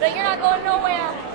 But you're not going nowhere.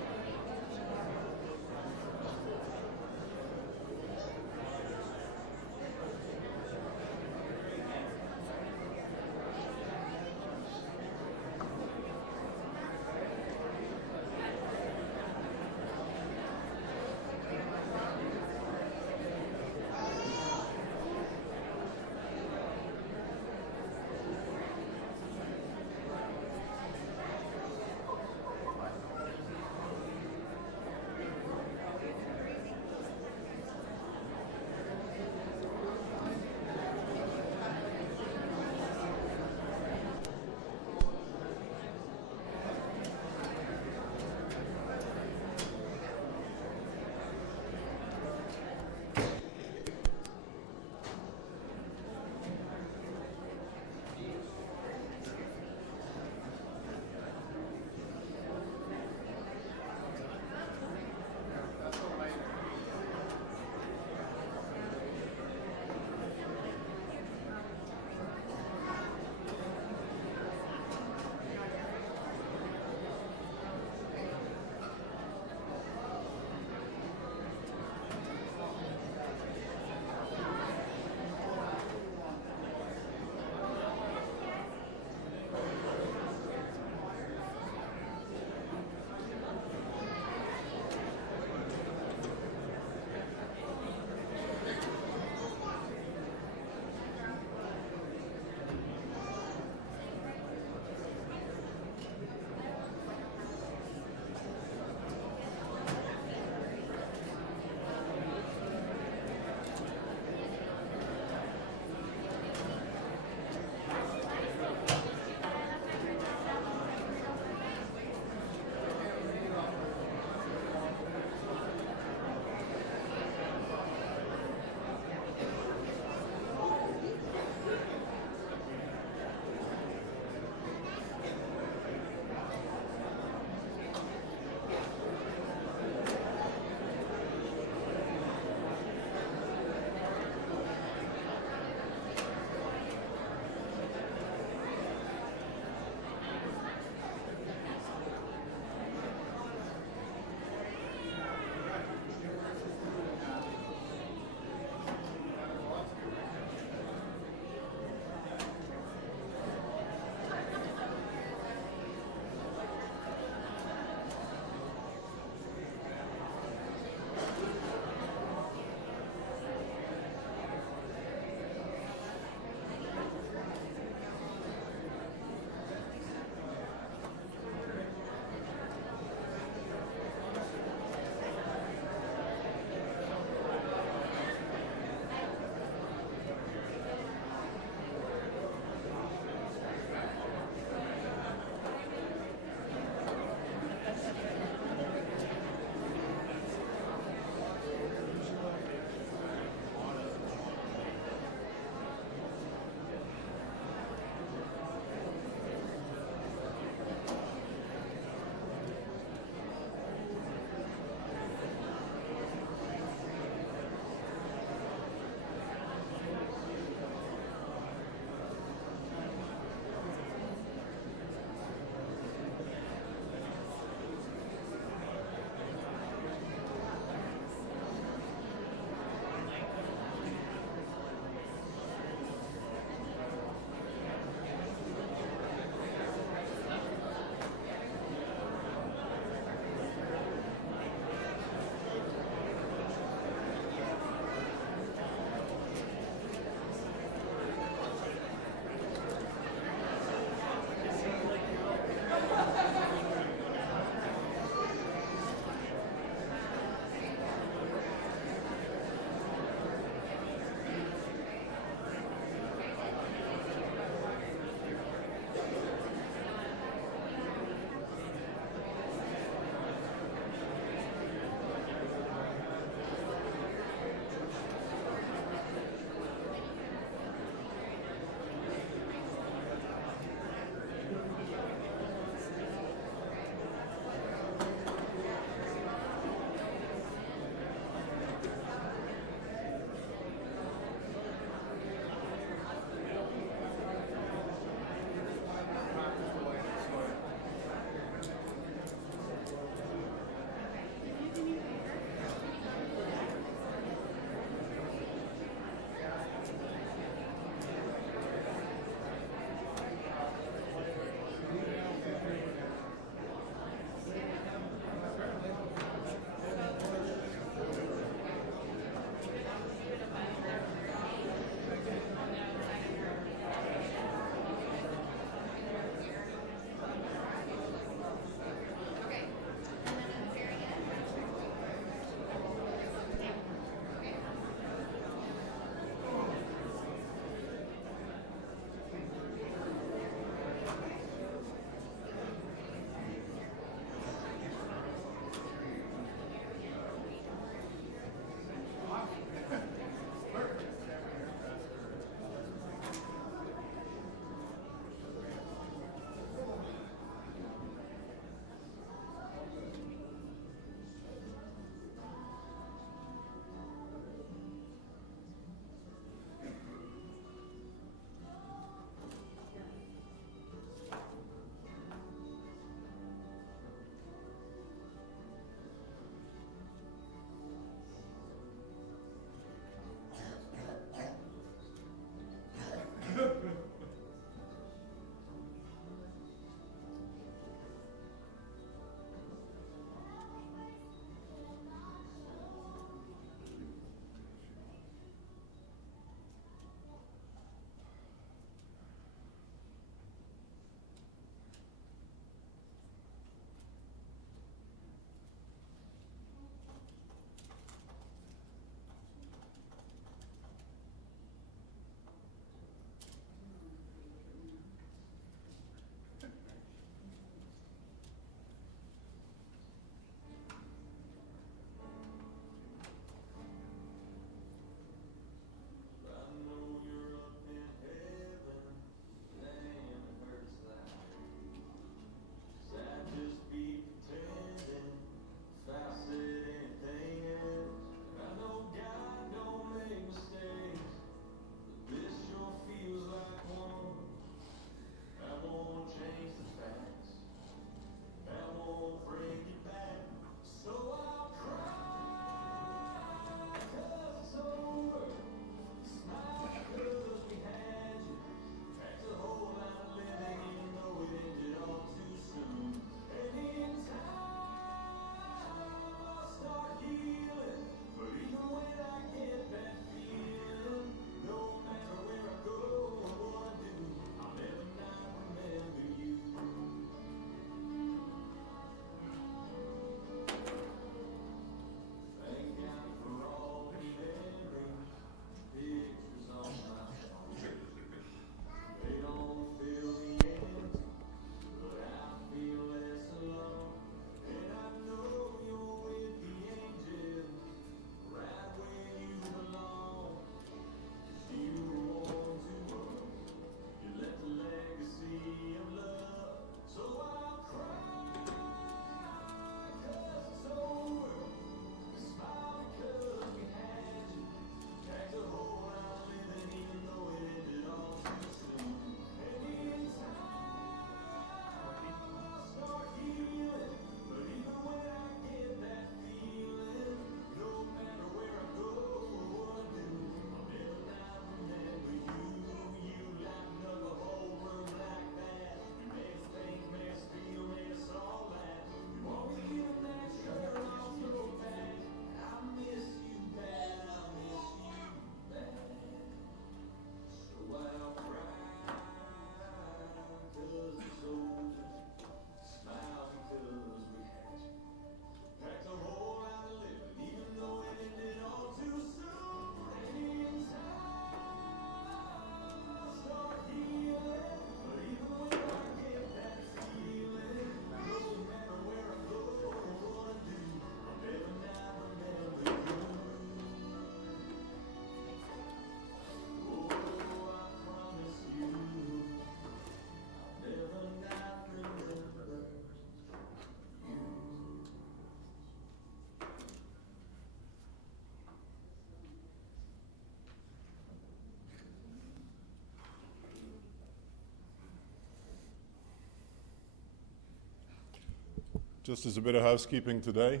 Just as a bit of housekeeping today,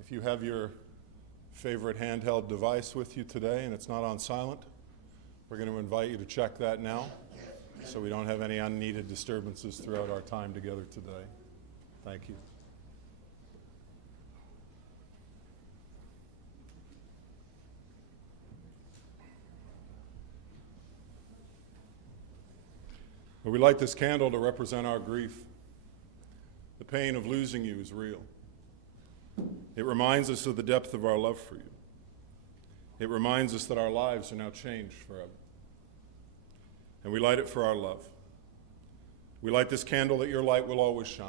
if you have your favorite handheld device with you today and it's not on silent, we're going to invite you to check that now so we don't have any unneeded disturbances throughout our time together today. Thank you. Well, we light this candle to represent our grief. The pain of losing you is real. It reminds us of the depth of our love for you. It reminds us that our lives are now changed forever. And we light it for our love. We light this candle that your light will always shine.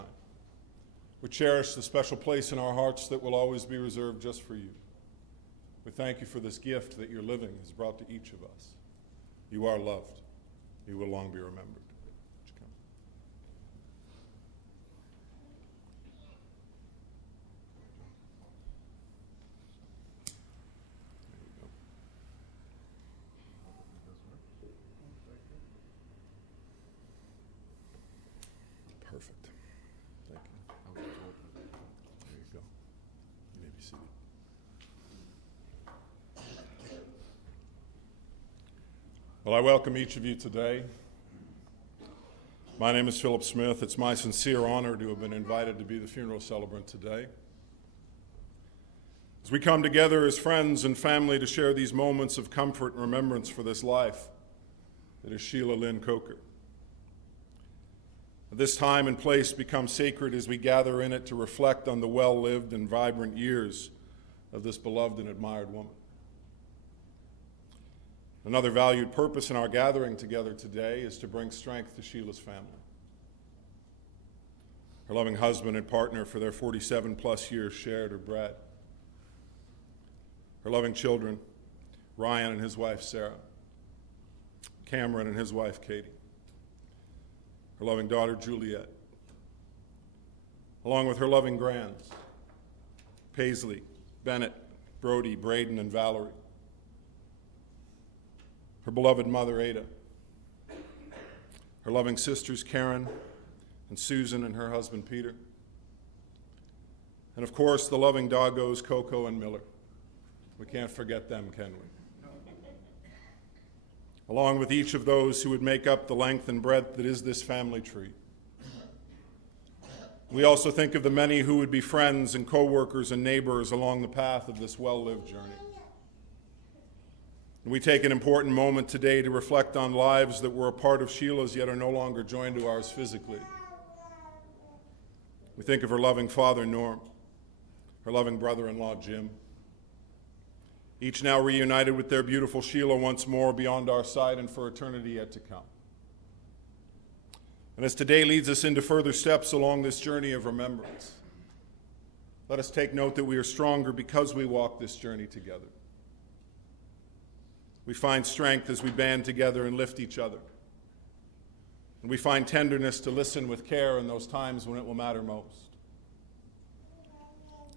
We cherish the special place in our hearts that will always be reserved just for you. We thank you for this gift that your living has brought to each of us. You are loved. You will long be remembered. Perfect. Thank you. There you go. You may be seated. Well, I welcome each of you today. My name is Philip Smith. It's my sincere honor to have been invited to be the funeral celebrant today. As we come together as friends and family to share these moments of comfort and remembrance for this life that is Sheila Lynn Coker. This time and place become sacred as we gather in it to reflect on the well-lived and vibrant years of this beloved and admired woman. Another valued purpose in our gathering together today is to bring strength to Sheila's family. Her loving husband and partner for their 47-plus years shared her bread. Her loving children, Ryan and his wife Sarah, Cameron and his wife Katie, her loving daughter Juliet, along with her loving grands, Paisley, Bennett, Brody, Braden, and Valerie, her beloved mother Ada, her loving sisters Karen and Susan and her husband Peter, and of course the loving doggos Coco and Miller. We can't forget them, can we? Along with each of those who would make up the length and breadth that is this family tree. We also think of the many who would be friends and co-workers and neighbors along the path of this well-lived journey. And we take an important moment today to reflect on lives that were a part of Sheila's yet are no longer joined to ours physically. We think of her loving father, Norm, her loving brother-in-law, Jim, each now reunited with their beautiful Sheila once more beyond our sight and for eternity yet to come. And as today leads us into further steps along this journey of remembrance, let us take note that we are stronger because we walk this journey together. We find strength as we band together and lift each other. And we find tenderness to listen with care in those times when it will matter most,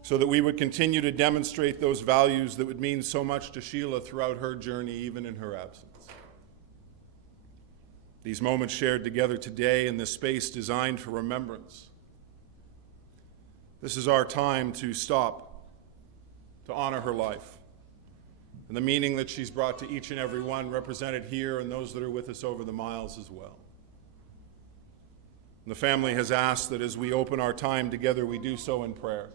so that we would continue to demonstrate those values that would mean so much to Sheila throughout her journey, even in her absence. These moments shared together today in this space designed for remembrance. This is our time to stop, to honor her life, and the meaning that she's brought to each and every one represented here and those that are with us over the miles as well. And the family has asked that as we open our time together, we do so in prayer.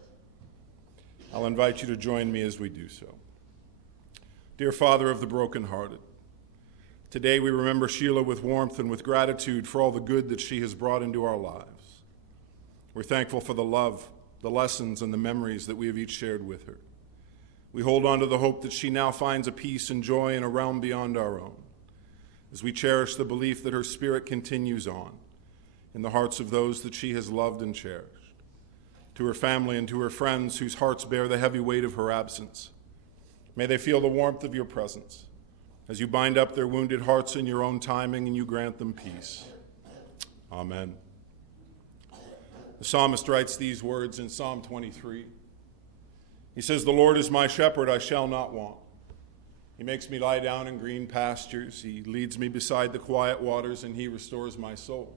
I'll invite you to join me as we do so. Dear Father of the brokenhearted, today we remember Sheila with warmth and with gratitude for all the good that she has brought into our lives. We're thankful for the love, the lessons, and the memories that we have each shared with her. We hold on to the hope that she now finds a peace and joy in a realm beyond our own, as we cherish the belief that her spirit continues on in the hearts of those that she has loved and cherished. To her family and to her friends whose hearts bear the heavy weight of her absence, may they feel the warmth of your presence as you bind up their wounded hearts in your own timing and you grant them peace. Amen. The psalmist writes these words in Psalm 23. He says, "The Lord is my shepherd, I shall not want. He makes me lie down in green pastures. He leads me beside the quiet waters, and he restores my soul.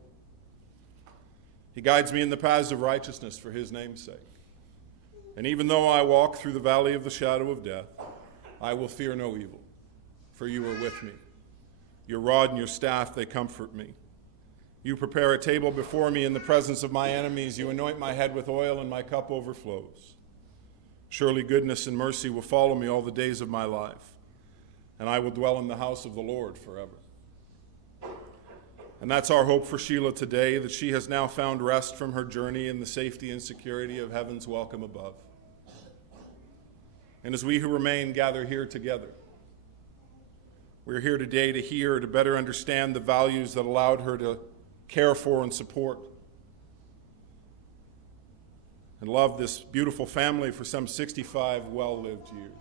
He guides me in the paths of righteousness for his name's sake. And even though I walk through the valley of the shadow of death, I will fear no evil, for you are with me. Your rod and your staff, they comfort me. You prepare a table before me in the presence of my enemies. You anoint my head with oil, and my cup overflows. Surely goodness and mercy will follow me all the days of my life, and I will dwell in the house of the Lord forever. And that's our hope for Sheila today, that she has now found rest from her journey in the safety and security of heaven's welcome above. And as we who remain gather here together, we're here today to hear, to better understand the values that allowed her to care for and support and love this beautiful family for some 65 well-lived years.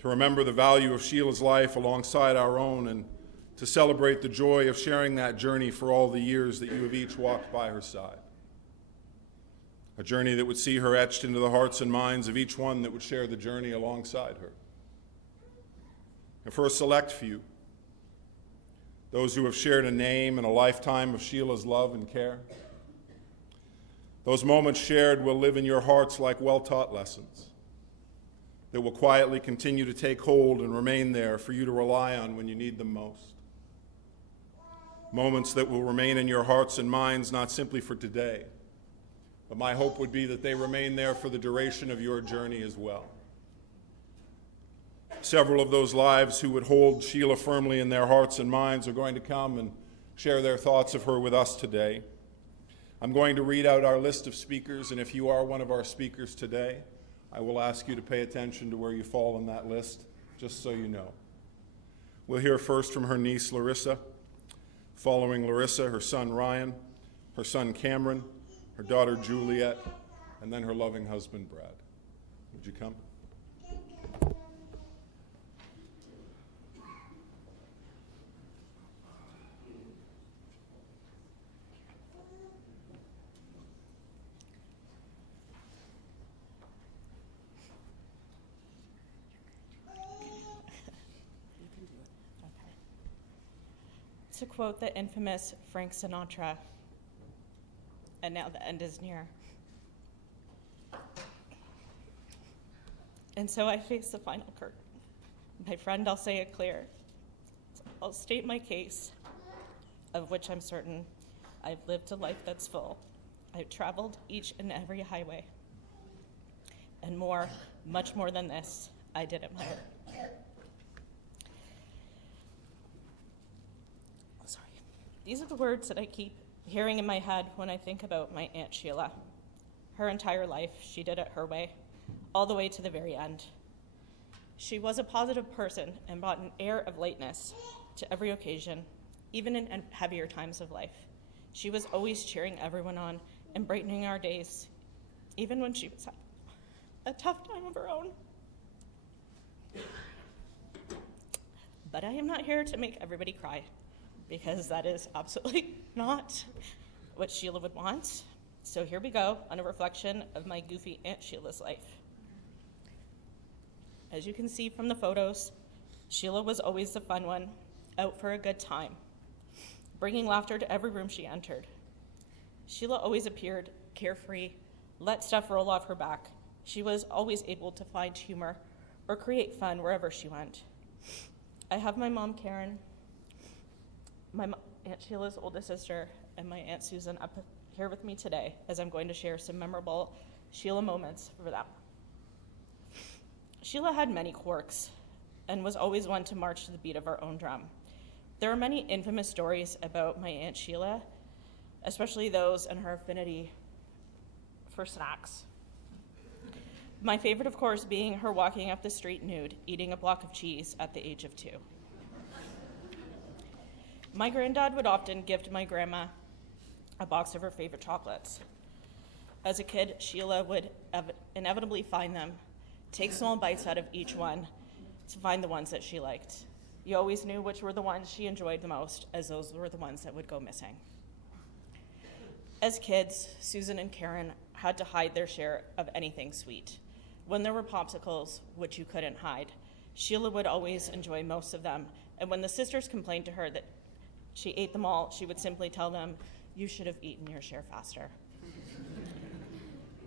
To remember the value of Sheila's life alongside our own, and to celebrate the joy of sharing that journey for all the years that you have each walked by her side. A journey that would see her etched into the hearts and minds of each one that would share the journey alongside her. And for a select few, those who have shared a name and a lifetime of Sheila's love and care, those moments shared will live in your hearts like well-taught lessons that will quietly continue to take hold and remain there for you to rely on when you need them most. Moments that will remain in your hearts and minds not simply for today, but my hope would be that they remain there for the duration of your journey as well. Several of those lives who would hold Sheila firmly in their hearts and minds are going to come and share their thoughts of her with us today. I'm going to read out our list of speakers, and if you are one of our speakers today, I will ask you to pay attention to where you fall in that list, just so you know. We'll hear first from her niece, Larissa. Following Larissa, her son, Ryan, her son, Cameron, her daughter, Juliet, and then her loving husband, Brad. Would you come? To quote the infamous Frank Sinatra, and now the end is near. And so I face the final curtain. My friend, I'll say it clear. I'll state my case, of which I'm certain I've lived a life that's full. I've traveled each and every highway. And more, much more than this, I did at my own. These are the words that I keep hearing in my head when I think about my Aunt Sheila. Her entire life, she did it her way, all the way to the very end. She was a positive person and brought an air of lightness to every occasion, even in heavier times of life. She was always cheering everyone on and brightening our days, even when she was having a tough time of her own. But I am not here to make everybody cry, because that is absolutely not what Sheila would want. So here we go on a reflection of my goofy Aunt Sheila's life. As you can see from the photos, Sheila was always the fun one, out for a good time, bringing laughter to every room she entered. Sheila always appeared carefree, let stuff roll off her back. She was always able to find humor or create fun wherever she went. I have my mom, Karen, my Aunt Sheila's oldest sister, and my Aunt Susan up here with me today, as I'm going to share some memorable Sheila moments for them. Sheila had many quirks and was always one to march to the beat of her own drum. There are many infamous stories about my Aunt Sheila, especially those and her affinity for snacks. My favorite, of course, being her walking up the street nude, eating a block of cheese at the age of 2. My granddad would often gift my grandma a box of her favorite chocolates. As a kid, Sheila would inevitably find them, take small bites out of each one to find the ones that she liked. You always knew which were the ones she enjoyed the most, as those were the ones that would go missing. As kids, Susan and Karen had to hide their share of anything sweet. When there were popsicles, which you couldn't hide, Sheila would always enjoy most of them, and when the sisters complained to her that she ate them all, she would simply tell them You should have eaten your share faster.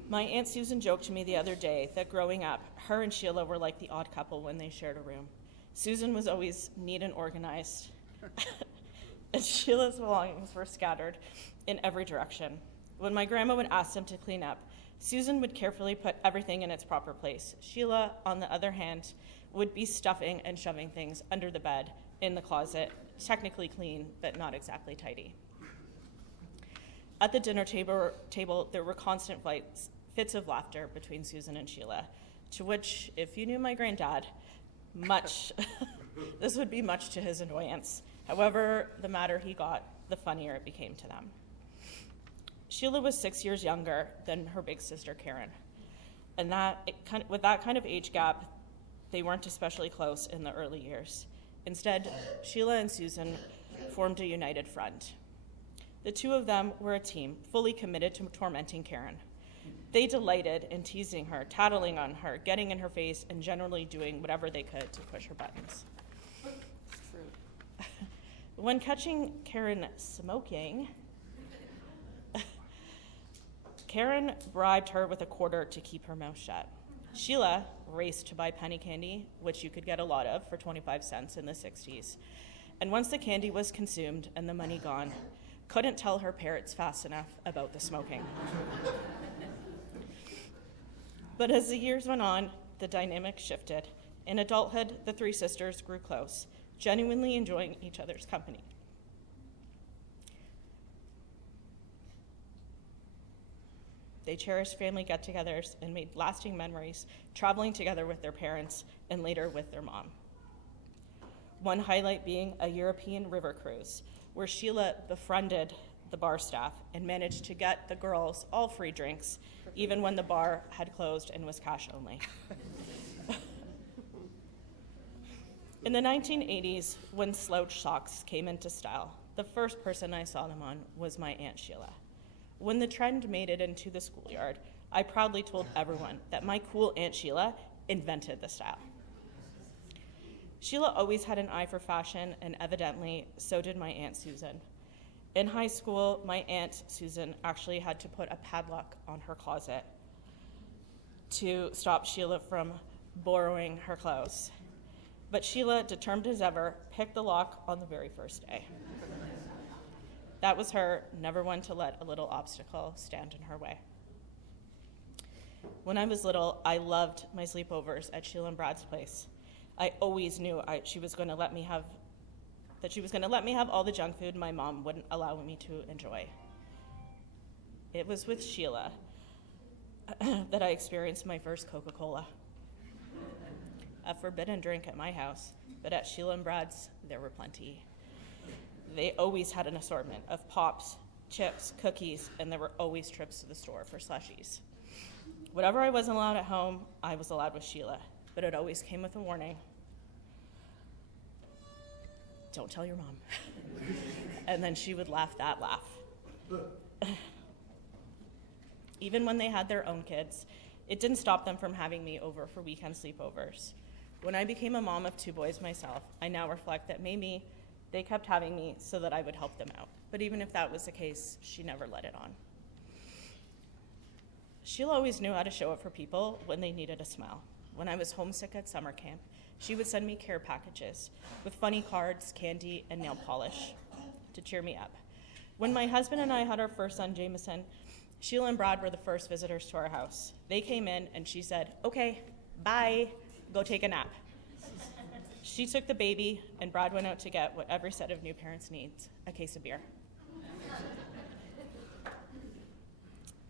My Aunt Susan joked to me the other day that growing up, her and Sheila were like the odd couple when they shared a room. Susan was always neat and organized, and Sheila's belongings were scattered in every direction. When my grandma would ask them to clean up, Susan would carefully put everything in its proper place. Sheila, on the other hand, would be stuffing and shoving things under the bed, in the closet, technically clean, but not exactly tidy. At the dinner table, there were constant fits of laughter between Susan and Sheila, to which, if you knew my granddad, this would be much to his annoyance. However, the madder he got, the funnier it became to them. Sheila was 6 years younger than her big sister, Karen. And with that kind of age gap, they weren't especially close in the early years. Instead, Sheila and Susan formed a united front. The two of them were a team, fully committed to tormenting Karen. They delighted in teasing her, tattling on her, getting in her face, and generally doing whatever they could to push her buttons. When catching Karen smoking, Karen bribed her with a quarter to keep her mouth shut. Sheila raced to buy penny candy, which you could get a lot of for 25 cents in the 60s. And once the candy was consumed and the money gone, couldn't tell her parents fast enough about the smoking. But as the years went on, the dynamic shifted. In adulthood, the three sisters grew close, genuinely enjoying each other's company. They cherished family get-togethers and made lasting memories, traveling together with their parents and later with their mom. One highlight being a European river cruise, where Sheila befriended the bar staff and managed to get the girls all free drinks, even when the bar had closed and was cash only. In the 1980s, when slouch socks came into style, the first person I saw them on was my Aunt Sheila. When the trend made it into the schoolyard, I proudly told everyone that my cool Aunt Sheila invented the style. Sheila always had an eye for fashion, and evidently, so did my Aunt Susan. In high school, my Aunt Susan actually had to put a padlock on her closet to stop Sheila from borrowing her clothes. But Sheila, determined as ever, picked the lock on the very first day. That was her, never one to let a little obstacle stand in her way. When I was little, I loved my sleepovers at Sheila and Brad's place. I always knew she was going to let me have all the junk food my mom wouldn't allow me to enjoy. It was with Sheila that I experienced my first Coca-Cola. A forbidden drink at my house, but at Sheila and Brad's, there were plenty. They always had an assortment of pops, chips, cookies, and there were always trips to the store for slushies. Whatever I wasn't allowed at home, I was allowed with Sheila, but it always came with a warning. Don't tell your mom. And then she would laugh that laugh. Even when they had their own kids, it didn't stop them from having me over for weekend sleepovers. When I became a mom of two boys myself, I now reflect that maybe they kept having me so that I would help them out. But even if that was the case, she never let it on. Sheila always knew how to show up for people when they needed a smile. When I was homesick at summer camp, she would send me care packages with funny cards, candy, and nail polish to cheer me up. When my husband and I had our first son, Jameson, Sheila and Brad were the first visitors to our house. They came in and she said, "Okay, bye, go take a nap." She took the baby, and Brad went out to get what every set of new parents needs, a case of beer.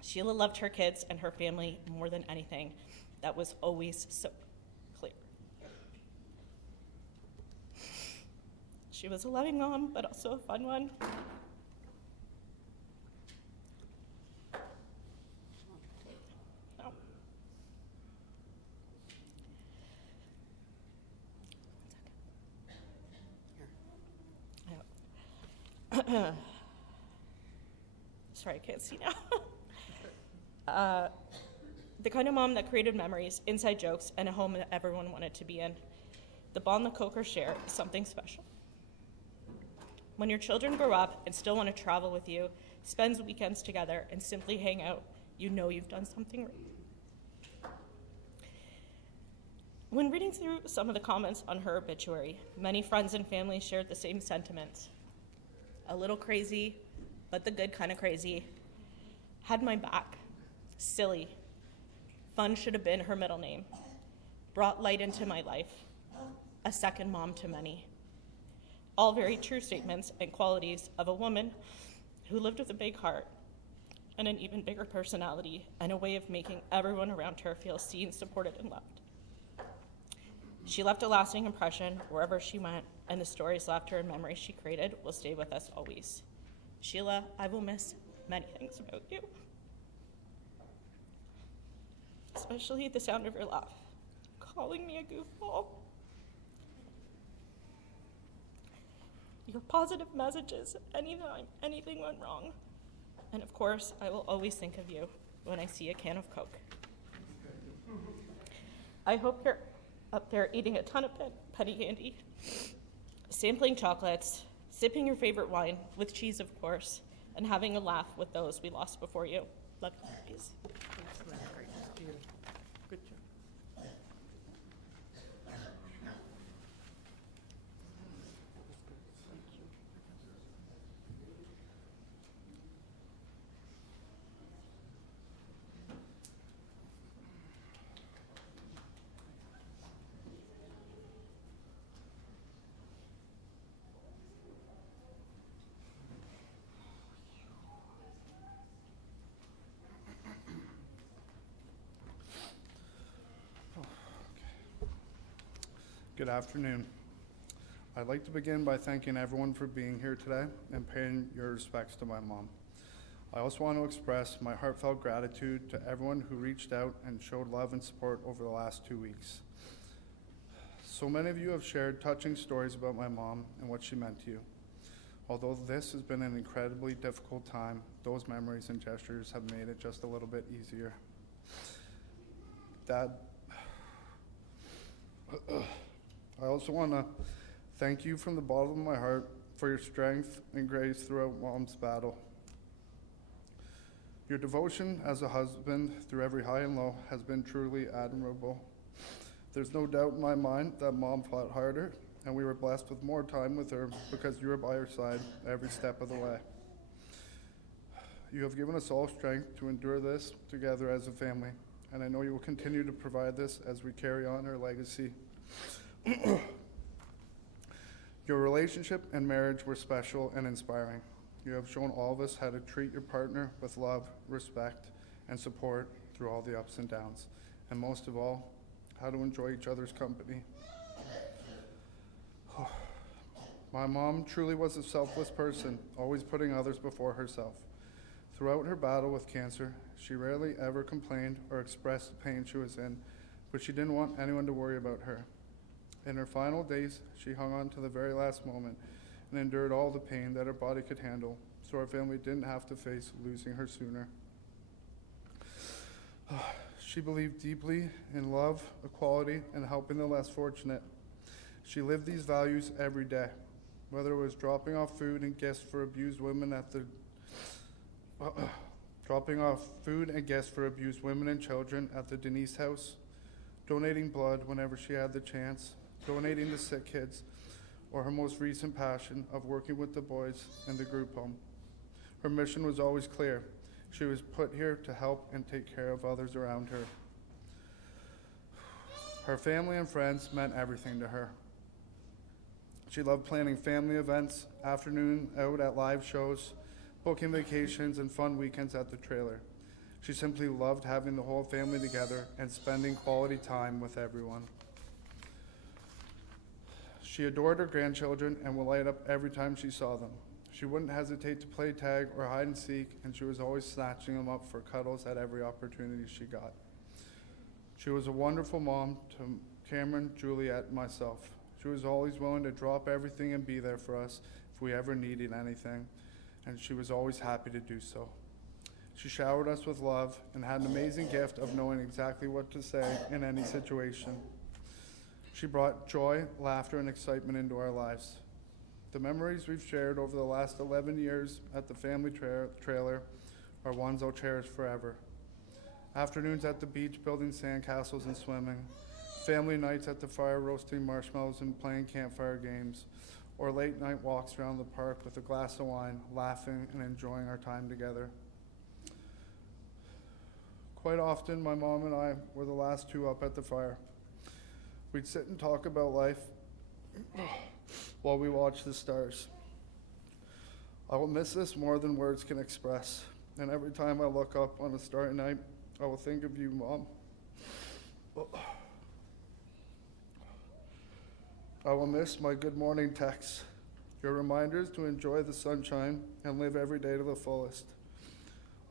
Sheila loved her kids and her family more than anything. That was always so clear. She was a loving mom, but also a fun one. Sorry, I can't see now. The kind of mom that created memories, inside jokes, and a home that everyone wanted to be in. The bond the Cokers share is something special. When your children grow up and still want to travel with you, spends weekends together, and simply hang out, you know you've done something right. When reading through some of the comments on her obituary, many friends and family shared the same sentiments. A little crazy, but the good kind of crazy. Had my back. Silly. Fun should have been her middle name. Brought light into my life. A second mom to many. All very true statements and qualities of a woman who lived with a big heart and an even bigger personality and a way of making everyone around her feel seen, supported, and loved. She left a lasting impression wherever she went, and the stories, laughter, and memories she created will stay with us always. Sheila, I will miss many things about you, especially the sound of your laugh, calling me a goofball. Your positive messages anytime anything went wrong. And of course, I will always think of you when I see a can of Coke. I hope you're up there eating a ton of penny candy, sampling chocolates, sipping your favorite wine, with cheese of course, and having a laugh with those we lost before you. Love you, guys. Good job. Good afternoon. I'd like to begin by thanking everyone for being here today and paying your respects to my mom. I also want to express my heartfelt gratitude to everyone who reached out and showed love and support over the last 2 weeks. So many of you have shared touching stories about my mom and what she meant to you. Although this has been an incredibly difficult time, those memories and gestures have made it just a little bit easier. Dad, I also want to thank you from the bottom of my heart for your strength and grace throughout Mom's battle. Your devotion as a husband through every high and low has been truly admirable. There's no doubt in my mind that Mom fought harder, and we were blessed with more time with her because you were by her side every step of the way. You have given us all strength to endure this together as a family, and I know you will continue to provide this as we carry on her legacy. Your relationship and marriage were special and inspiring. You have shown all of us how to treat your partner with love, respect, and support through all the ups and downs, and most of all, how to enjoy each other's company. My mom truly was a selfless person, always putting others before herself. Throughout her battle with cancer, she rarely ever complained or expressed the pain she was in, but she didn't want anyone to worry about her. In her final days, she hung on to the very last moment and endured all the pain that her body could handle, so our family didn't have to face losing her sooner. She believed deeply in love, equality, and helping the less fortunate. She lived these values every day, whether it was dropping off food and gifts for abused women and children at the Denise house, donating blood whenever she had the chance, donating to sick kids, or her most recent passion of working with the boys in the group home. Her mission was always clear. She was put here to help and take care of others around her. Her family and friends meant everything to her. She loved planning family events, afternoon out at live shows, booking vacations and fun weekends at the trailer. She simply loved having the whole family together and spending quality time with everyone. She adored her grandchildren and would light up every time she saw them. She wouldn't hesitate to play tag or hide and seek, and she was always snatching them up for cuddles at every opportunity she got. She was a wonderful mom to Cameron, Juliet, and myself. She was always willing to drop everything and be there for us if we ever needed anything, and she was always happy to do so. She showered us with love and had an amazing gift of knowing exactly what to say in any situation. She brought joy, laughter, and excitement into our lives. The memories we've shared over the last 11 years at the family trailer are ones I'll cherish forever. Afternoons at the beach building sandcastles and swimming, family nights at the fire roasting marshmallows and playing campfire games, or late night walks around the park with a glass of wine, laughing and enjoying our time together. Quite often, my mom and I were the last two up at the fire. We'd sit and talk about life while we watched the stars. I will miss this more than words can express, and every time I look up on a starry night, I will think of you, Mom. I will miss my good morning texts, your reminders to enjoy the sunshine and live every day to the fullest.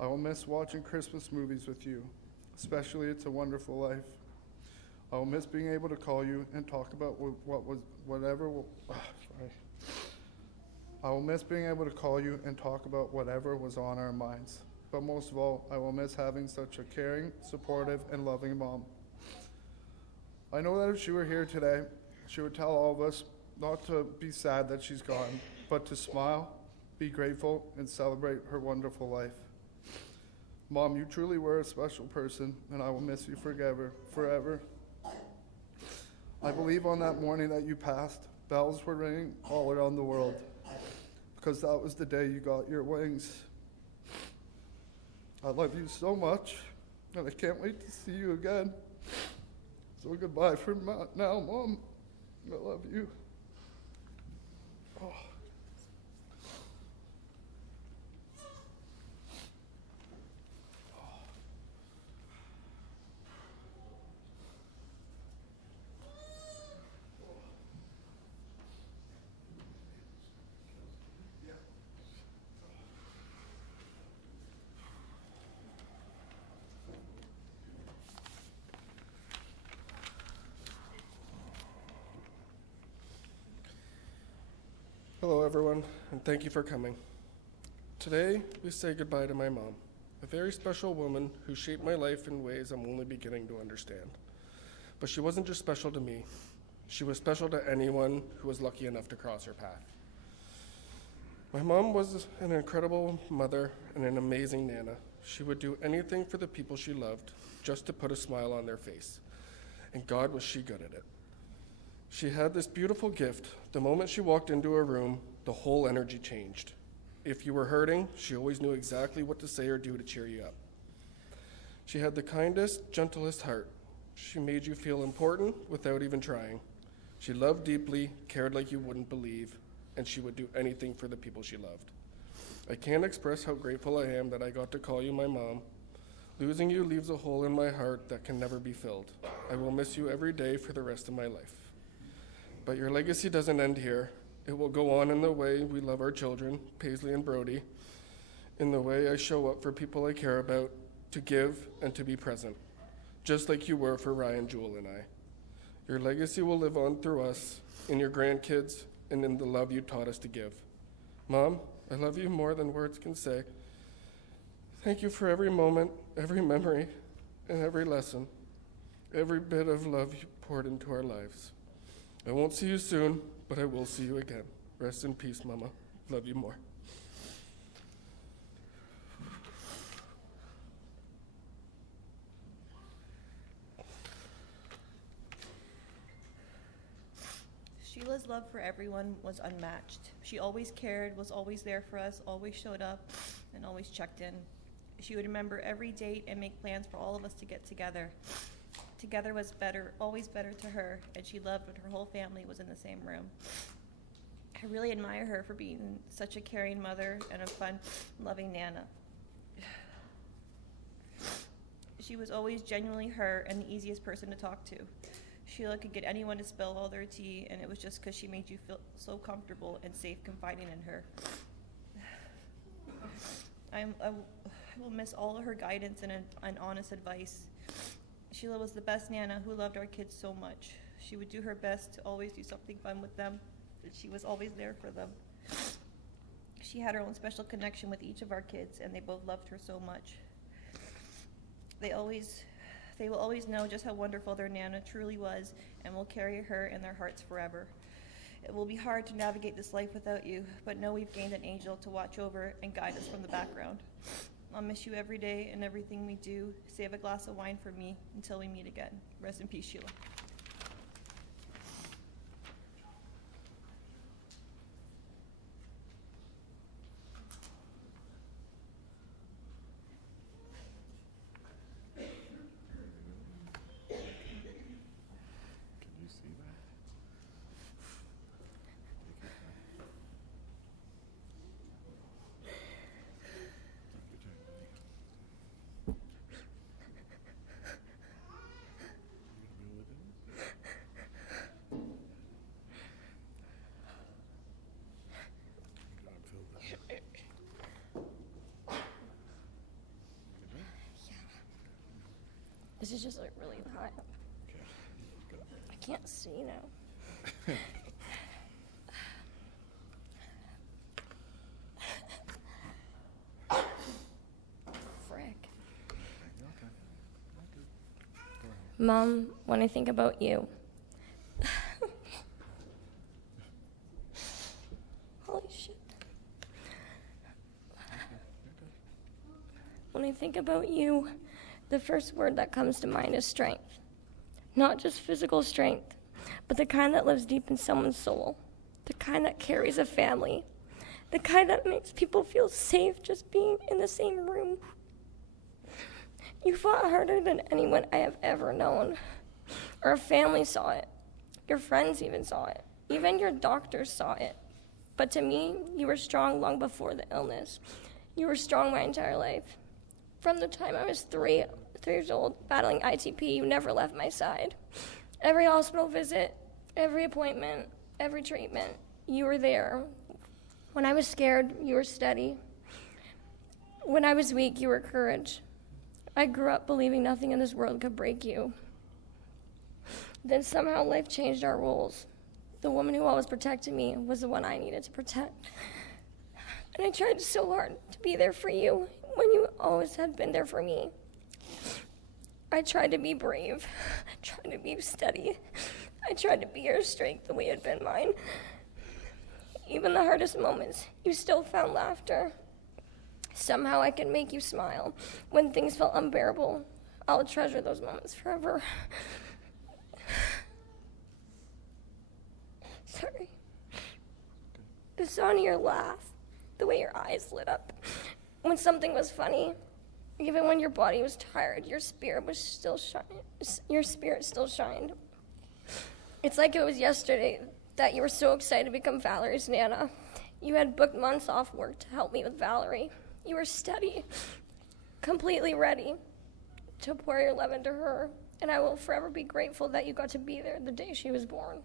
I will miss watching Christmas movies with you, especially It's a Wonderful Life. I will miss being able to call you and talk about I will miss being able to call you and talk about whatever was on our minds. But most of all, I will miss having such a caring, supportive, and loving mom. I know that if she were here today, she would tell all of us not to be sad that she's gone, but to smile, be grateful, and celebrate her wonderful life. Mom, you truly were a special person, and I will miss you forever. I believe on that morning that you passed, bells were ringing all around the world, because that was the day you got your wings. I love you so much, and I can't wait to see you again. So goodbye for now, Mom. I love you. Oh. Hello everyone, and thank you for coming. Today, we say goodbye to my mom, a very special woman who shaped my life in ways I'm only beginning to understand. But she wasn't just special to me, she was special to anyone who was lucky enough to cross her path. My mom was an incredible mother and an amazing Nana. She would do anything for the people she loved just to put a smile on their face. And God, was she good at it. She had this beautiful gift. The moment she walked into a room, the whole energy changed. If you were hurting, she always knew exactly what to say or do to cheer you up. She had the kindest, gentlest heart. She made you feel important without even trying. She loved deeply, cared like you wouldn't believe, and she would do anything for the people she loved. I can't express how grateful I am that I got to call you my mom. Losing you leaves a hole in my heart that can never be filled. I will miss you every day for the rest of my life. But your legacy doesn't end here. It will go on in the way we love our children, Paisley and Brody, in the way I show up for people I care about, to give and to be present, just like you were for Ryan, Jewel, and I. Your legacy will live on through us, in your grandkids, and in the love you taught us to give. Mom, I love you more than words can say. Thank you for every moment, every memory, and every lesson, every bit of love you poured into our lives. I won't see you soon, but I will see you again. Rest in peace, Mama. Love you more. Sheila's love for everyone was unmatched. She always cared, was always there for us, always showed up, and always checked in. She would remember every date and make plans for all of us to get together. Together was better, always better to her, and she loved when her whole family was in the same room. I really admire her for being such a caring mother and a fun, loving Nana. She was always genuinely her and the easiest person to talk to. Sheila could get anyone to spill all their tea, and it was just because she made you feel so comfortable and safe confiding in her. I will miss all of her guidance and honest advice. Sheila was the best Nana who loved our kids so much. She would do her best to always do something fun with them, and she was always there for them. She had her own special connection with each of our kids, and they both loved her so much. They will always know just how wonderful their Nana truly was, and will carry her in their hearts forever. It will be hard to navigate this life without you, but know we've gained an angel to watch over and guide us from the background. I'll miss you every day and everything we do. Save a glass of wine for me until we meet again. Rest in peace, Sheila. Can you see that? This is just like really hot. I can't see now. Frick. Mom, when I think about you. Holy shit. When I think about you, the first word that comes to mind is strength. Not just physical strength, but the kind that lives deep in someone's soul. The kind that carries a family. The kind that makes people feel safe just being in the same room. You fought harder than anyone I have ever known. Our family saw it. Your friends even saw it. Even your doctors saw it. But to me, you were strong long before the illness. You were strong my entire life. From the time I was 3 years old, battling ITP, you never left my side. Every hospital visit, every appointment, every treatment, you were there. When I was scared, you were steady. When I was weak, you were courage. I grew up believing nothing in this world could break you. Then somehow life changed our roles. The woman who always protected me was the one I needed to protect. And I tried so hard to be there for you when you always had been there for me. I tried to be brave, tried to be steady. I tried to be your strength the way it had been mine. Even the hardest moments, you still found laughter. Somehow I could make you smile. When things felt unbearable, I'll treasure those moments forever. Sorry. The sound of your laugh, the way your eyes lit up. When something was funny, even when your body was tired, your spirit was still shining. Your spirit still shined. It's like it was yesterday that you were so excited to become Valerie's Nana. You had booked months off work to help me with Valerie. You were steady, completely ready to pour your love into her, and I will forever be grateful that you got to be there the day she was born.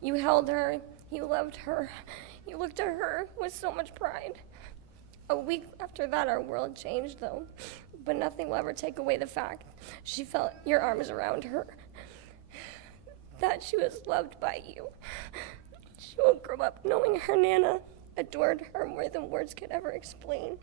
You held her, you loved her, you looked at her with so much pride. A week after that, our world changed, though, but nothing will ever take away the fact she felt your arms around her, that she was loved by you. She will grow up knowing her Nana adored her more than words could ever explain.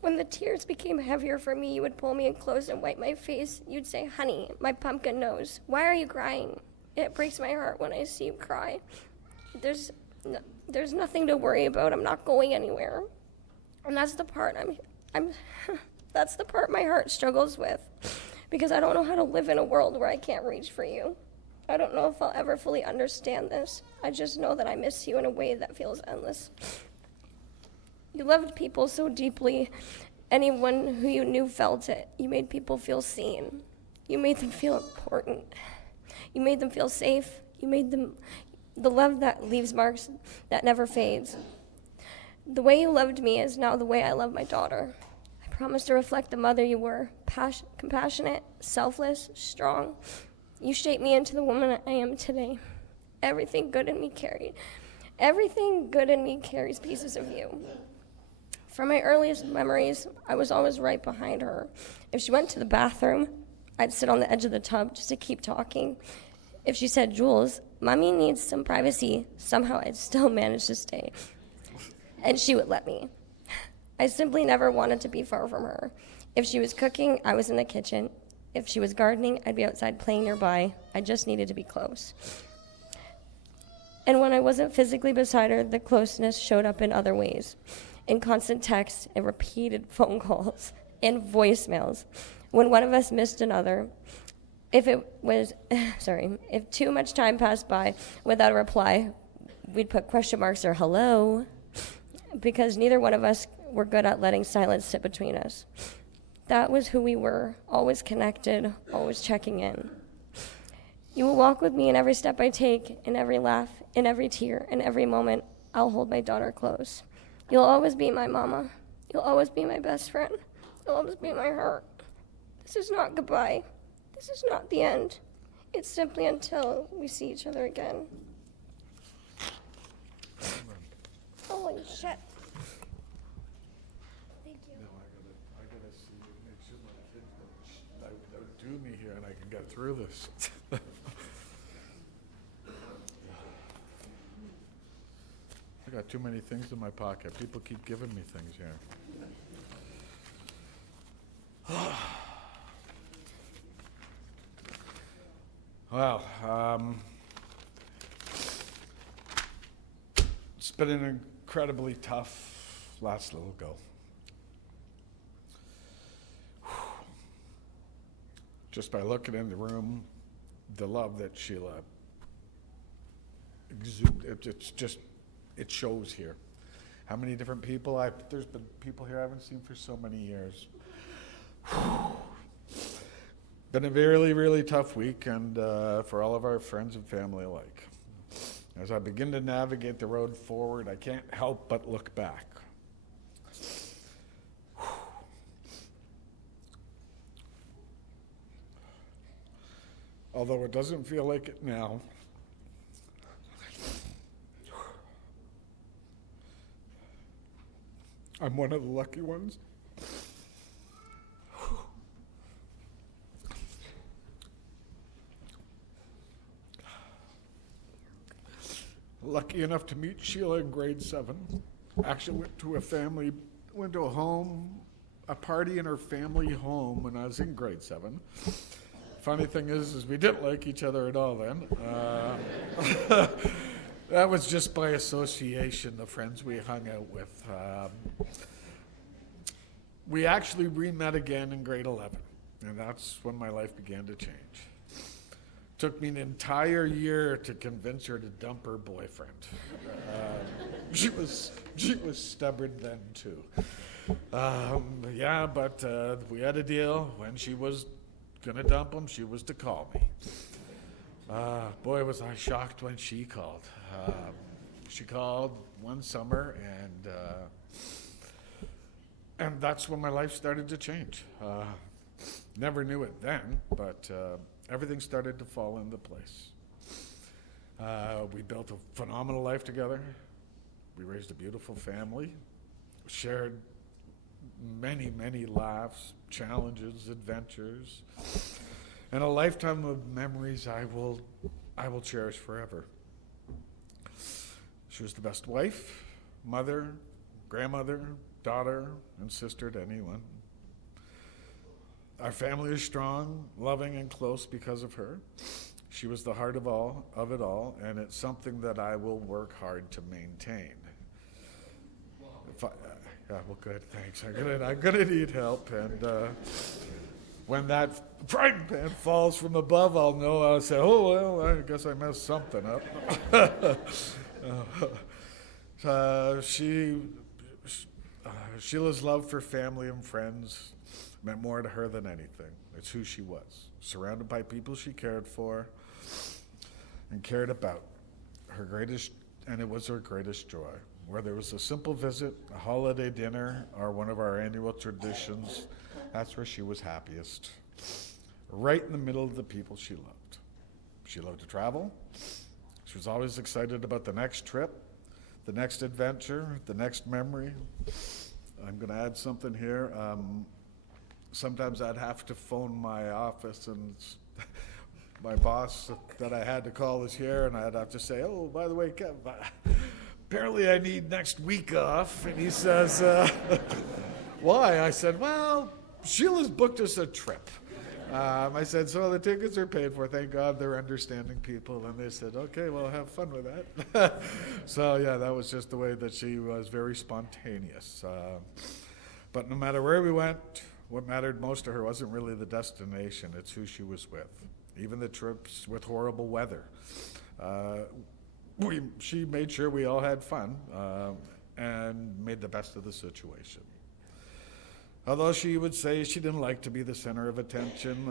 When the tears became heavier for me, you would pull me in close and wipe my face. You'd say, "Honey, my pumpkin nose, why are you crying?" It breaks my heart when I see you cry. There's nothing to worry about. I'm not going anywhere. And that's the part that's the part my heart struggles with, because I don't know how to live in a world where I can't reach for you. I don't know if I'll ever fully understand this. I just know that I miss you in a way that feels endless. You loved people so deeply. Anyone who you knew felt it. You made people feel seen. You made them feel important. You made them feel safe. You made them the love that leaves marks that never fades. The way you loved me is now the way I love my daughter. I promise to reflect the mother you were, compassionate, selfless, strong. You shaped me into the woman I am today. Everything good in me carries pieces of you. From my earliest memories, I was always right behind her. If she went to the bathroom, I'd sit on the edge of the tub just to keep talking. If she said, "Jules, Mommy needs some privacy," somehow I'd still manage to stay. And she would let me. I simply never wanted to be far from her. If she was cooking, I was in the kitchen. If she was gardening, I'd be outside playing nearby. I just needed to be close. And when I wasn't physically beside her, the closeness showed up in other ways, in constant texts and repeated phone calls and voicemails. When one of us missed another, if too much time passed by without a reply, we'd put question marks or hello, because neither one of us were good at letting silence sit between us. That was who we were, always connected, always checking in. You will walk with me in every step I take, in every laugh, in every tear, in every moment. I'll hold my daughter close. You'll always be my mama. You'll always be my best friend. You'll always be my heart. This is not goodbye. This is not the end. It's simply until we see each other again. Holy shit. Thank you. No, I gotta see, make sure my kids don't outdo me here and I can get through this. I got too many things in my pocket. People keep giving me things here. Well, it's been an incredibly tough last little go. Just by looking in the room, the love that Sheila exudes, it shows here. How many different people there's been people here I haven't seen for so many years. Been a really, really tough week, and for all of our friends and family alike. As I begin to navigate the road forward, I can't help but look back. Although it doesn't feel like it now, I'm one of the lucky ones. Lucky enough to meet Sheila in grade 7. Actually went to a party in her family home when I was in grade 7. Funny thing is we didn't like each other at all then. That was just by association, the friends we hung out with. We actually re-met again in grade 11, and that's when my life began to change. Took me an entire year to convince her to dump her boyfriend. She was stubborn then too. But we had a deal. When she was gonna dump him, she was to call me. Boy, was I shocked when she called. She called one summer, and that's when my life started to change. Never knew it then, but everything started to fall into place. We built a phenomenal life together. We raised a beautiful family, shared many, many laughs, challenges, adventures, and a lifetime of memories I will cherish forever. She was the best wife, mother, grandmother, daughter, and sister to anyone. Our family is strong, loving, and close because of her. She was the heart of it all, and it's something that I will work hard to maintain. Well, good, thanks. I'm gonna need help, and when that frying pan falls from above, I'll know. I'll say, "Oh well, I guess I messed something up." Sheila's love for family and friends meant more to her than anything. It's who she was, surrounded by people she cared for and cared about. It was her greatest joy. Whether it was a simple visit, a holiday dinner, or one of our annual traditions, that's where she was happiest. Right in the middle of the people she loved. She loved to travel. She was always excited about the next trip, the next adventure, the next memory. I'm going to add something here. Sometimes I'd have to phone my office, and my boss that I had to call is here, and I'd have to say, "Oh, by the way, Kev, apparently I need next week off." And he says, "Why?" I said, "Well, Sheila's booked us a trip. I said, so the tickets are paid for. Thank God they're understanding people. And they said, okay, well, have fun with that. So, yeah, that was just the way that she was, very spontaneous. But no matter where we went, what mattered most to her wasn't really the destination. It's who she was with. Even the trips with horrible weather. She made sure we all had fun and made the best of the situation. Although she would say she didn't like to be the center of attention,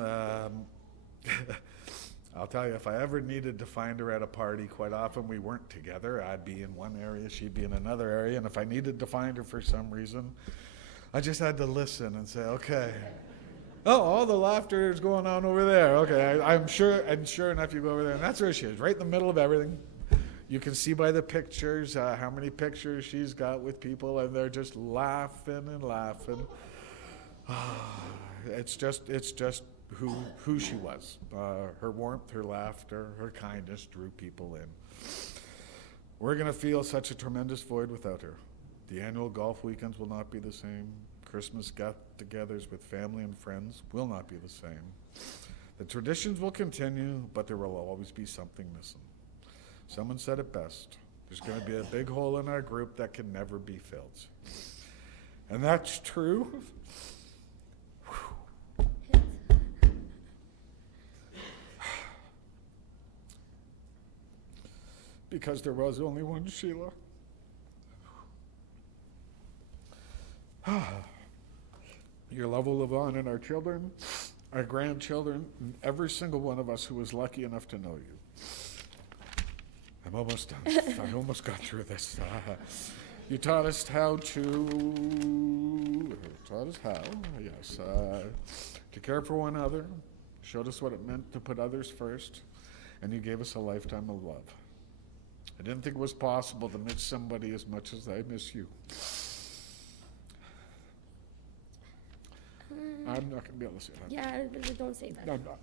I'll tell you, if I ever needed to find her at a party, quite often we weren't together. I'd be in one area, she'd be in another area, and if I needed to find her for some reason, I just had to listen and say, okay, oh, all the laughter is going on over there. Okay, I'm sure, and sure enough, you go over there, and that's where she is, right in the middle of everything. You can see by the pictures how many pictures she's got with people, and they're just laughing and laughing. It's just who she was. Her warmth, her laughter, her kindness drew people in. We're going to feel such a tremendous void without her. The annual golf weekends will not be the same. Christmas get-togethers with family and friends will not be the same. The traditions will continue, but there will always be something missing. Someone said it best. There's going to be a big hole in our group that can never be filled. And that's true. Because there was only one Sheila. Your love will live on in our children, our grandchildren, and every single one of us who was lucky enough to know you. I'm almost done. I almost got through this. You taught us how to, to care for one another, showed us what it meant to put others first, and you gave us a lifetime of love. I didn't think it was possible to miss somebody as much as I miss you. I'm not going to be able to say that. Yeah, don't say that. No, I'm not.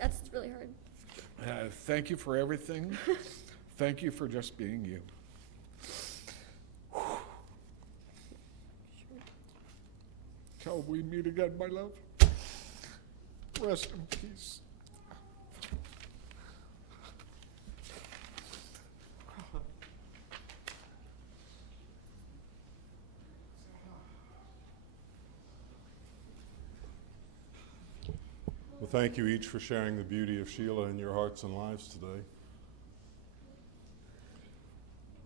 That's really hard. Thank you for everything. Thank you for just being you. Till we meet again, my love. Rest in peace. Well, thank you each for sharing the beauty of Sheila in your hearts and lives today.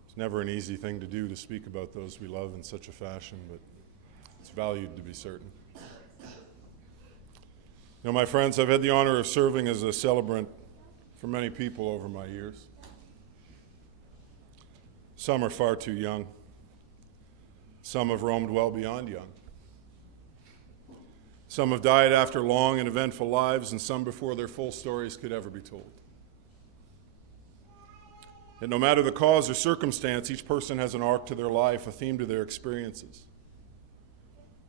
It's never an easy thing to do to speak about those we love in such a fashion, but it's valued to be certain. You know, my friends, I've had the honor of serving as a celebrant for many people over my years. Some are far too young. Some have roamed well beyond young. Some have died after long and eventful lives, and some before their full stories could ever be told. And no matter the cause or circumstance, each person has an arc to their life, a theme to their experiences.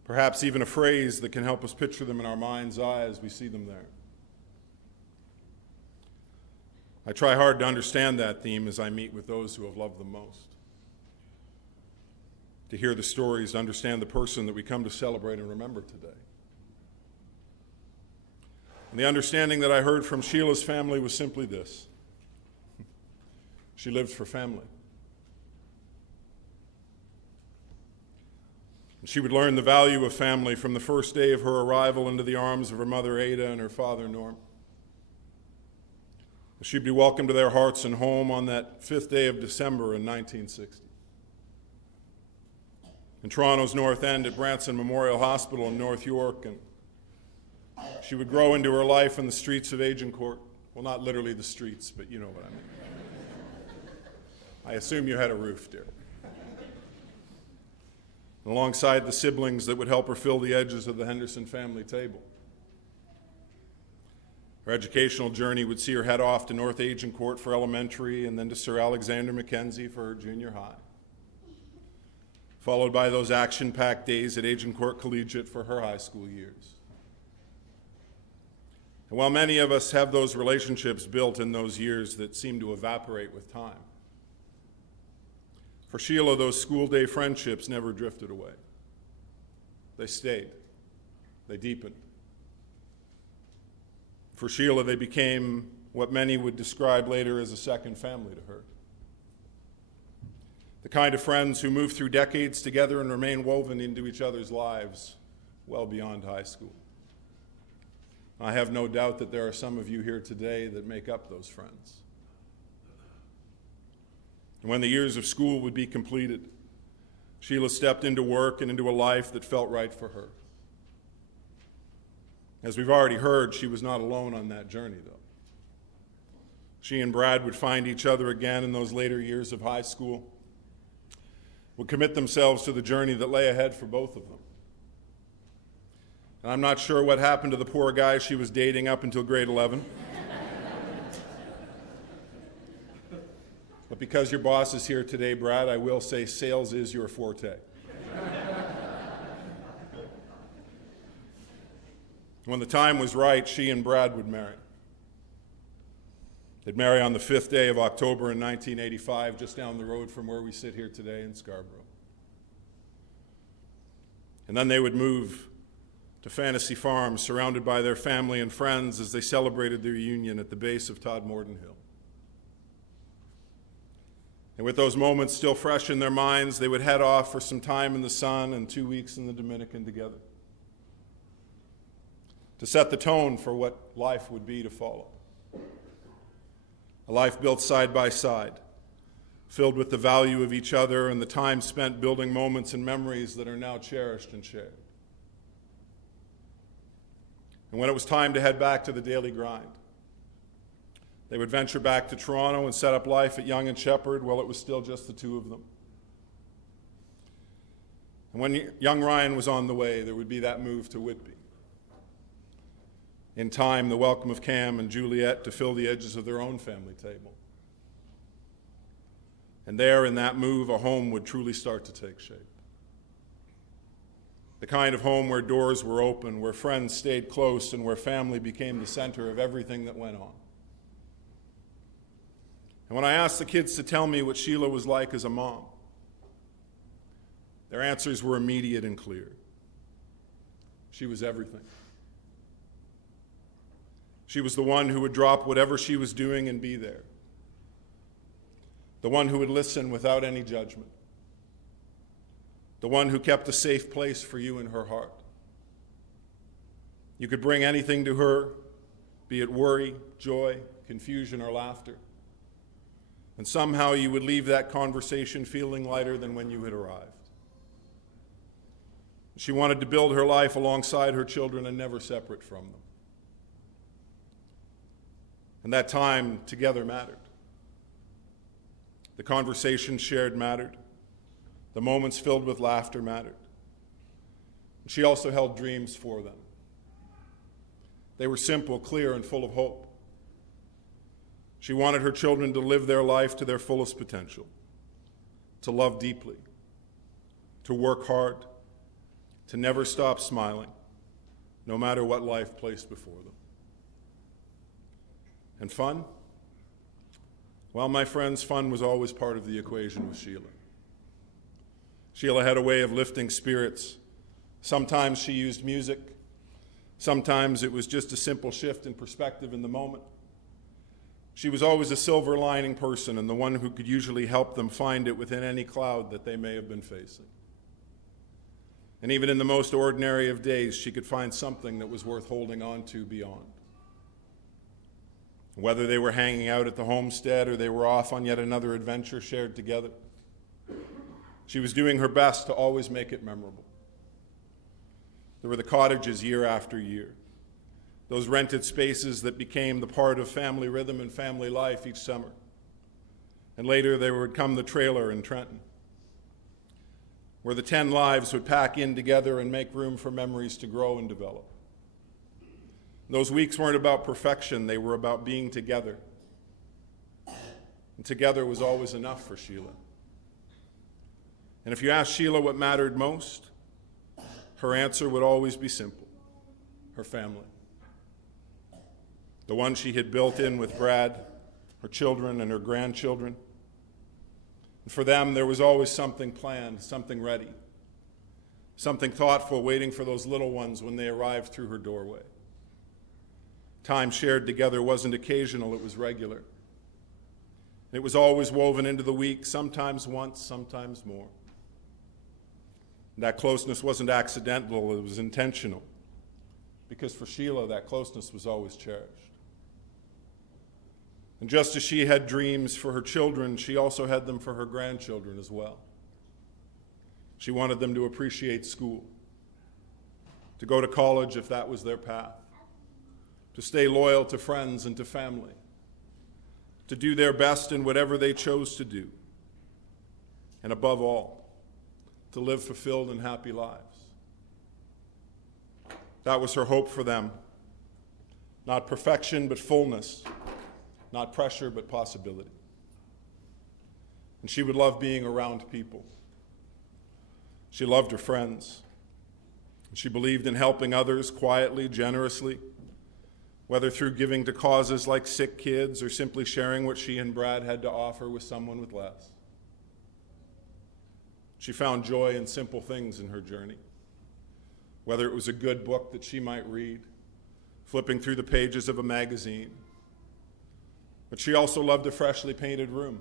Perhaps even a phrase that can help us picture them in our mind's eye as we see them there. I try hard to understand that theme as I meet with those who have loved them most. To hear the stories, to understand the person that we come to celebrate and remember today. And the understanding that I heard from Sheila's family was simply this. She lived for family. And she would learn the value of family from the first day of her arrival into the arms of her mother Ada and her father Norm. She'd be welcomed to their hearts and home on that 5th day of December in 1960. In Toronto's North End at Branson Memorial Hospital in North York, and she would grow into her life in the streets of Agincourt. Well, not literally the streets, but you know what I mean. I assume you had a roof, dear. Alongside the siblings that would help her fill the edges of the Henderson family table. Her educational journey would see her head off to North Agincourt for elementary and then to Sir Alexander Mackenzie for her junior high. Followed by those action-packed days at Agincourt Collegiate for her high school years. And while many of us have those relationships built in those years that seem to evaporate with time, for Sheila, those school day friendships never drifted away. They stayed. They deepened. For Sheila, they became what many would describe later as a second family to her. The kind of friends who move through decades together and remain woven into each other's lives well beyond high school. I have no doubt that there are some of you here today that make up those friends. And when the years of school would be completed, Sheila stepped into work and into a life that felt right for her. As we've already heard, she was not alone on that journey, though. She and Brad would find each other again in those later years of high school, would commit themselves to the journey that lay ahead for both of them. And I'm not sure what happened to the poor guy she was dating up until grade 11. But because your boss is here today, Brad, I will say sales is your forte. When the time was right, she and Brad would marry. They'd marry on the 5th day of October in 1985, just down the road from where we sit here today in Scarborough. And then they would move to Fantasy Farm, surrounded by their family and friends as they celebrated their union at the base of Todmorden Hill. And with those moments still fresh in their minds, they would head off for some time in the sun and 2 weeks in the Dominican together, to set the tone for what life would be to follow. A life built side by side, filled with the value of each other and the time spent building moments and memories that are now cherished and shared. And when it was time to head back to the daily grind, they would venture back to Toronto and set up life at Yonge and Sheppard while it was still just the two of them. And when young Ryan was on the way, there would be that move to Whitby. In time, the welcome of Cam and Juliet to fill the edges of their own family table. And there, in that move, a home would truly start to take shape. The kind of home where doors were open, where friends stayed close, and where family became the center of everything that went on. And when I asked the kids to tell me what Sheila was like as a mom, their answers were immediate and clear. She was everything. She was the one who would drop whatever she was doing and be there. The one who would listen without any judgment. The one who kept a safe place for you in her heart. You could bring anything to her, be it worry, joy, confusion, or laughter. And somehow you would leave that conversation feeling lighter than when you had arrived. She wanted to build her life alongside her children and never separate from them. And that time together mattered. The conversations shared mattered. The moments filled with laughter mattered. And she also held dreams for them. They were simple, clear, and full of hope. She wanted her children to live their life to their fullest potential, to love deeply, to work hard, to never stop smiling, no matter what life placed before them. And fun? Well, my friends, fun was always part of the equation with Sheila. Sheila had a way of lifting spirits. Sometimes she used music. Sometimes it was just a simple shift in perspective in the moment. She was always a silver lining person and the one who could usually help them find it within any cloud that they may have been facing. And even in the most ordinary of days, she could find something that was worth holding on to beyond. Whether they were hanging out at the homestead or they were off on yet another adventure shared together, she was doing her best to always make it memorable. There were the cottages year after year, those rented spaces that became the part of family rhythm and family life each summer. And later there would come the trailer in Trenton, where the 10 lives would pack in together and make room for memories to grow and develop. Those weeks weren't about perfection, they were about being together. And together was always enough for Sheila. And if you asked Sheila what mattered most, her answer would always be simple: her family. The one she had built in with Brad, her children, and her grandchildren. And for them, there was always something planned, something ready, something thoughtful waiting for those little ones when they arrived through her doorway. Time shared together wasn't occasional, it was regular. It was always woven into the week, sometimes once, sometimes more. That closeness wasn't accidental, it was intentional. Because for Sheila, that closeness was always cherished. And just as she had dreams for her children, she also had them for her grandchildren as well. She wanted them to appreciate school, to go to college if that was their path, to stay loyal to friends and to family, to do their best in whatever they chose to do, and above all, to live fulfilled and happy lives. That was her hope for them. Not perfection, but fullness. Not pressure, but possibility. And she would love being around people. She loved her friends. She believed in helping others quietly, generously, whether through giving to causes like sick kids or simply sharing what she and Brad had to offer with someone with less. She found joy in simple things in her journey, whether it was a good book that she might read, flipping through the pages of a magazine. But she also loved a freshly painted room.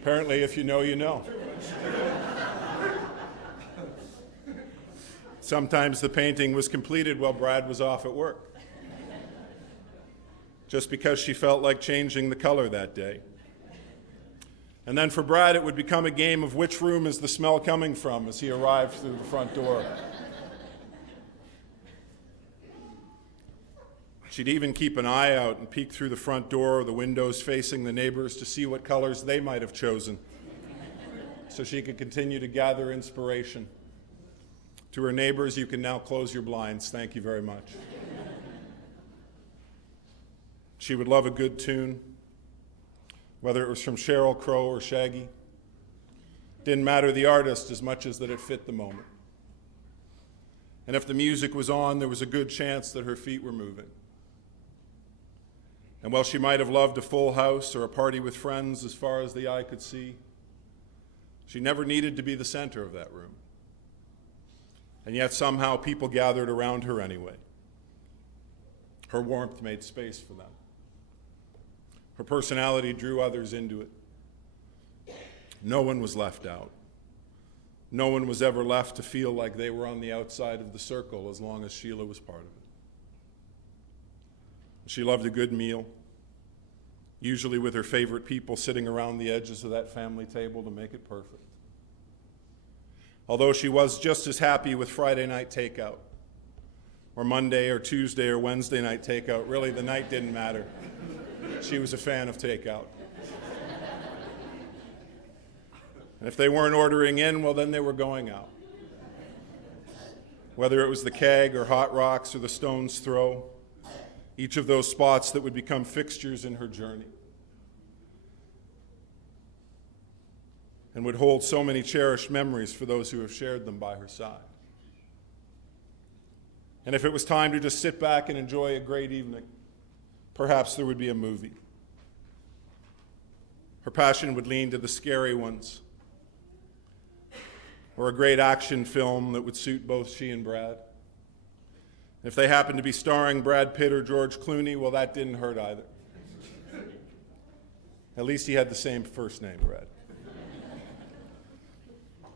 Apparently, if you know, you know. Sometimes the painting was completed while Brad was off at work, just because she felt like changing the color that day. And then for Brad, it would become a game of which room is the smell coming from as he arrived through the front door. She'd even keep an eye out and peek through the front door or the windows facing the neighbors to see what colors they might have chosen, so she could continue to gather inspiration. To her neighbors, you can now close your blinds. Thank you very much. She would love a good tune, whether it was from Sheryl Crow or Shaggy. Didn't matter the artist as much as that it fit the moment. And if the music was on, there was a good chance that her feet were moving. And while she might have loved a full house or a party with friends as far as the eye could see, she never needed to be the center of that room. And yet somehow people gathered around her anyway. Her warmth made space for them. Her personality drew others into it. No one was left out. No one was ever left to feel like they were on the outside of the circle as long as Sheila was part of it. She loved a good meal, usually with her favorite people sitting around the edges of that family table to make it perfect. Although she was just as happy with Friday night takeout, or Monday or Tuesday or Wednesday night takeout. Really, the night didn't matter. She was a fan of takeout. And if they weren't ordering in, well, then they were going out. Whether it was the Keg or Hot Rocks or the Stone's Throw, each of those spots that would become fixtures in her journey and would hold so many cherished memories for those who have shared them by her side. And if it was time to just sit back and enjoy a great evening, perhaps there would be a movie. Her passion would lean to the scary ones, or a great action film that would suit both she and Brad. If they happened to be starring Brad Pitt or George Clooney, well, that didn't hurt either. At least he had the same first name, Brad.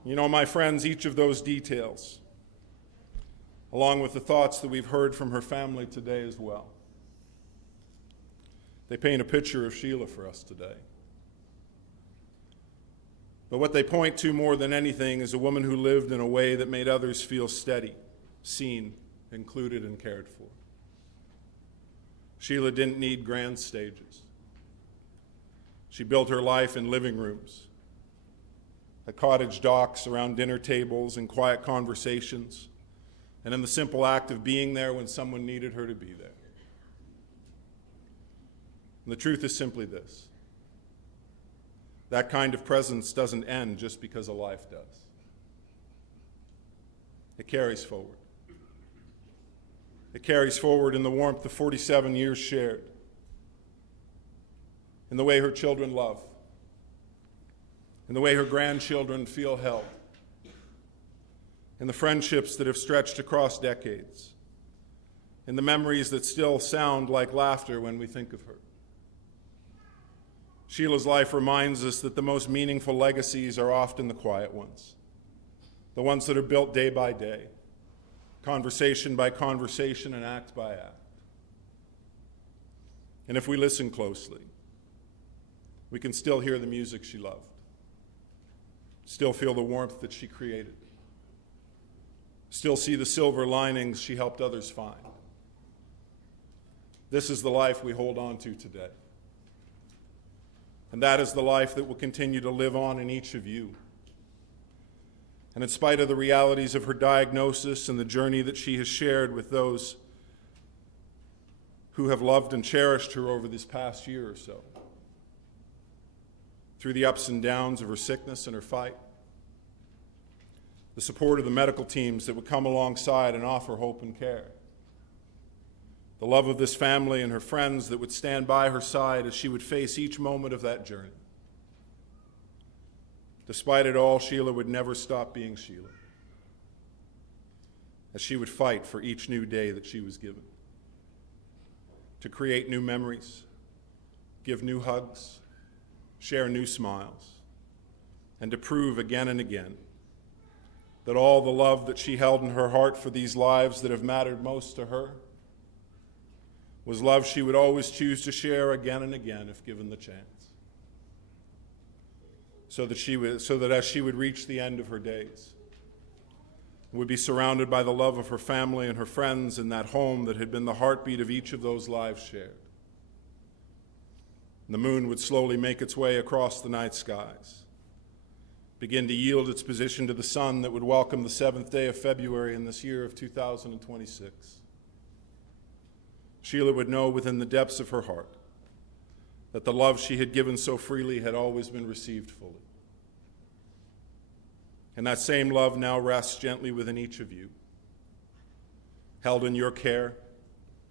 You know, my friends, each of those details, along with the thoughts that we've heard from her family today as well, they paint a picture of Sheila for us today. But what they point to more than anything is a woman who lived in a way that made others feel steady, seen, included, and cared for. Sheila didn't need grand stages. She built her life in living rooms, at cottage docks, around dinner tables, in quiet conversations, and in the simple act of being there when someone needed her to be there. And the truth is simply this: that kind of presence doesn't end just because a life does. It carries forward. It carries forward in the warmth of 47 years shared, in the way her children love, in the way her grandchildren feel held, in the friendships that have stretched across decades, in the memories that still sound like laughter when we think of her. Sheila's life reminds us that the most meaningful legacies are often the quiet ones, the ones that are built day by day, conversation by conversation, and act by act. And if we listen closely, we can still hear the music she loved, still feel the warmth that she created, still see the silver linings she helped others find. This is the life we hold on to today. And that is the life that will continue to live on in each of you. And in spite of the realities of her diagnosis and the journey that she has shared with those who have loved and cherished her over this past year or so, through the ups and downs of her sickness and her fight, the support of the medical teams that would come alongside and offer hope and care, the love of this family and her friends that would stand by her side as she would face each moment of that journey. Despite it all, Sheila would never stop being Sheila, as she would fight for each new day that she was given, to create new memories, give new hugs, share new smiles, and to prove again and again that all the love that she held in her heart for these lives that have mattered most to her was love she would always choose to share again and again if given the chance. So that as she would reach the end of her days, would be surrounded by the love of her family and her friends in that home that had been the heartbeat of each of those lives shared. And the moon would slowly make its way across the night skies, begin to yield its position to the sun that would welcome the 7th day of February in this year of 2026. Sheila would know within the depths of her heart that the love she had given so freely had always been received fully. And that same love now rests gently within each of you, held in your care,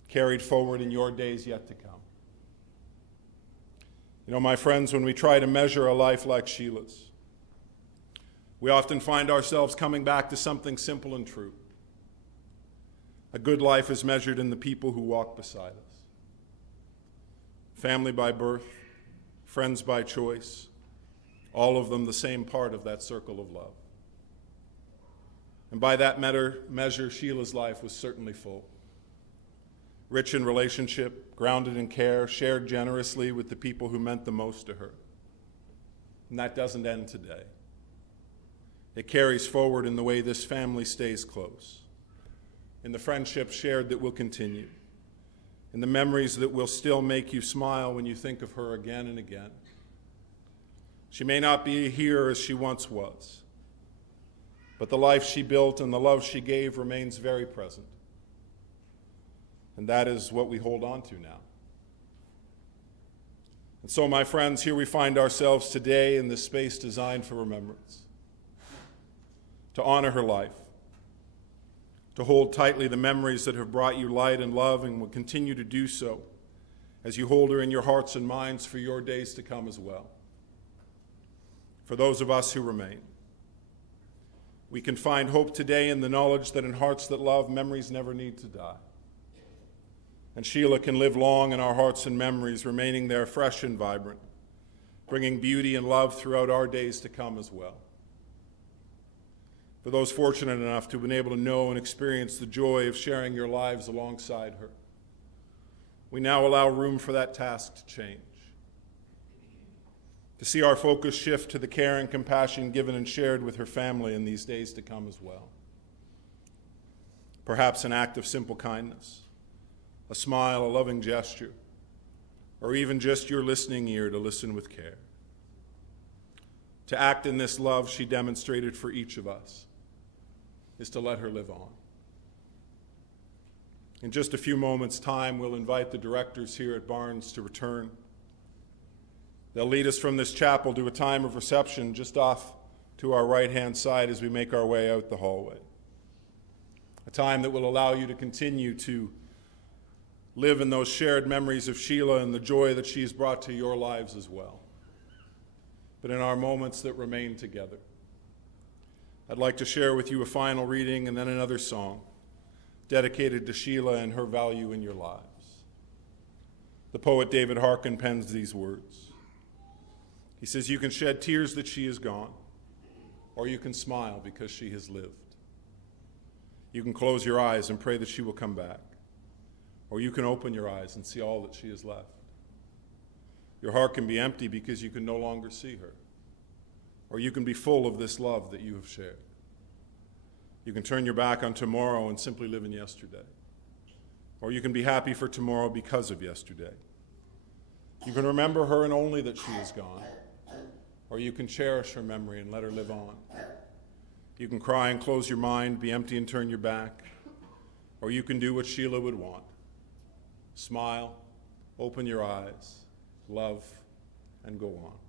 carried forward in your days yet to come. You know, my friends, when we try to measure a life like Sheila's, we often find ourselves coming back to something simple and true. A good life is measured in the people who walk beside us. Family by birth, friends by choice, all of them the same part of that circle of love. And by that measure, Sheila's life was certainly full. Rich in relationship, grounded in care, shared generously with the people who meant the most to her. And that doesn't end today. It carries forward in the way this family stays close, in the friendships shared that will continue, in the memories that will still make you smile when you think of her again and again. She may not be here as she once was, but the life she built and the love she gave remains very present. And that is what we hold on to now. And so, my friends, here we find ourselves today in this space designed for remembrance, to honor her life, to hold tightly the memories that have brought you light and love and will continue to do so as you hold her in your hearts and minds for your days to come as well. For those of us who remain, we can find hope today in the knowledge that in hearts that love, memories never need to die. And Sheila can live long in our hearts and memories, remaining there fresh and vibrant, bringing beauty and love throughout our days to come as well. For those fortunate enough to have been able to know and experience the joy of sharing your lives alongside her, we now allow room for that task to change, to see our focus shift to the care and compassion given and shared with her family in these days to come as well. Perhaps an act of simple kindness, a smile, a loving gesture, or even just your listening ear to listen with care. To act in this love she demonstrated for each of us is to let her live on. In just a few moments' time, we'll invite the directors here at Barnes to return. They'll lead us from this chapel to a time of reception just off to our right-hand side as we make our way out the hallway. A time that will allow you to continue to live in those shared memories of Sheila and the joy that she's brought to your lives as well. But in our moments that remain together, I'd like to share with you a final reading and then another song dedicated to Sheila and her value in your lives. The poet David Harkin pens these words. He says, "You can shed tears that she is gone, or you can smile because she has lived. You can close your eyes and pray that she will come back, or you can open your eyes and see all that she has left. Your heart can be empty because you can no longer see her, or you can be full of this love that you have shared. You can turn your back on tomorrow and simply live in yesterday, or you can be happy for tomorrow because of yesterday. You can remember her and only that she is gone, or you can cherish her memory and let her live on. You can cry and close your mind, be empty and turn your back, or you can do what Sheila would want. Smile, open your eyes, love, and go on."